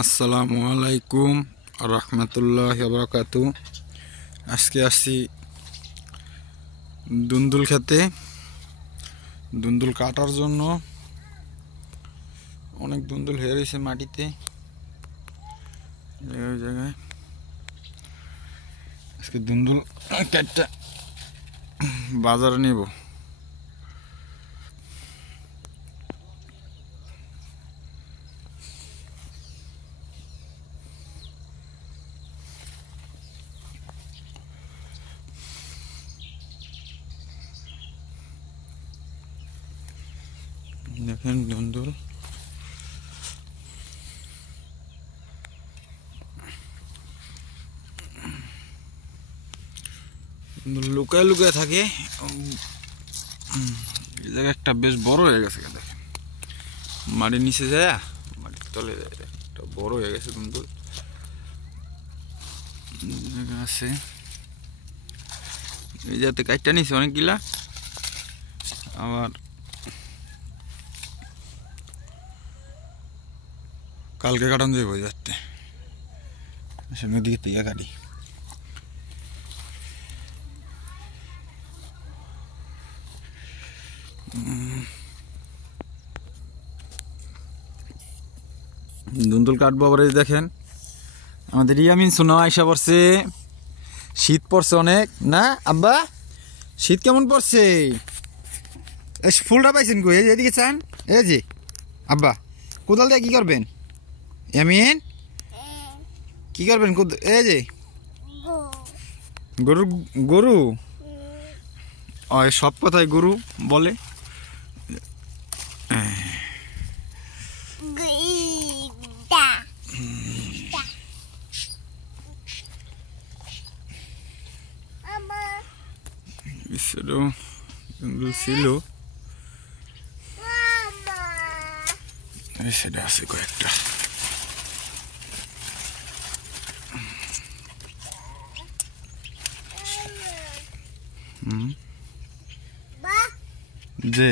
আসসালামু আলাইকুম রহমতুল্লাহি ওয়া বারাকাতুহু। আজকে আসছি দুন্দুল খেতে, দুন্দুল কাটার জন্য। অনেক দুন্দুল হয়ে রয়েছে মাটিতে জায়গায় জায়গায়। আজকে দুন্দুল কাটটা বাজারে নেব। দেখেন দুন্দুল লুকায় লুকায় থাকে। এই জায়গায় একটা বেশ বড় হয়ে গেছে, দেখেন মাটির নিচে যায়, মাটির তলে যায়, একটা বড় হয়ে গেছে দুন্দুল। জায়গা আছে এই যাতে কাটটা নিছে অনেকগুলা, আবার কালকে কাটানো যাবে যাতে সামনের দিকে থেকে কাটি। দুন্দুল কাটবো। আবার এই দেখেন আমাদের ইয়ামিন সোনা আইসা পড়ছে। শীত পড়ছে অনেক না আব্বা? শীত কেমন পড়ছে? ফুলটা পাইছেন গো, এই যে এদিকে চান। এই যে আব্বা কোদাল দিয়ে কি করবেন? ইয়ামিন কি করবেন? এই যে গরু গরু সব কথায় গরু বলে। ছিল সেটা আছে কয়েকটা। যে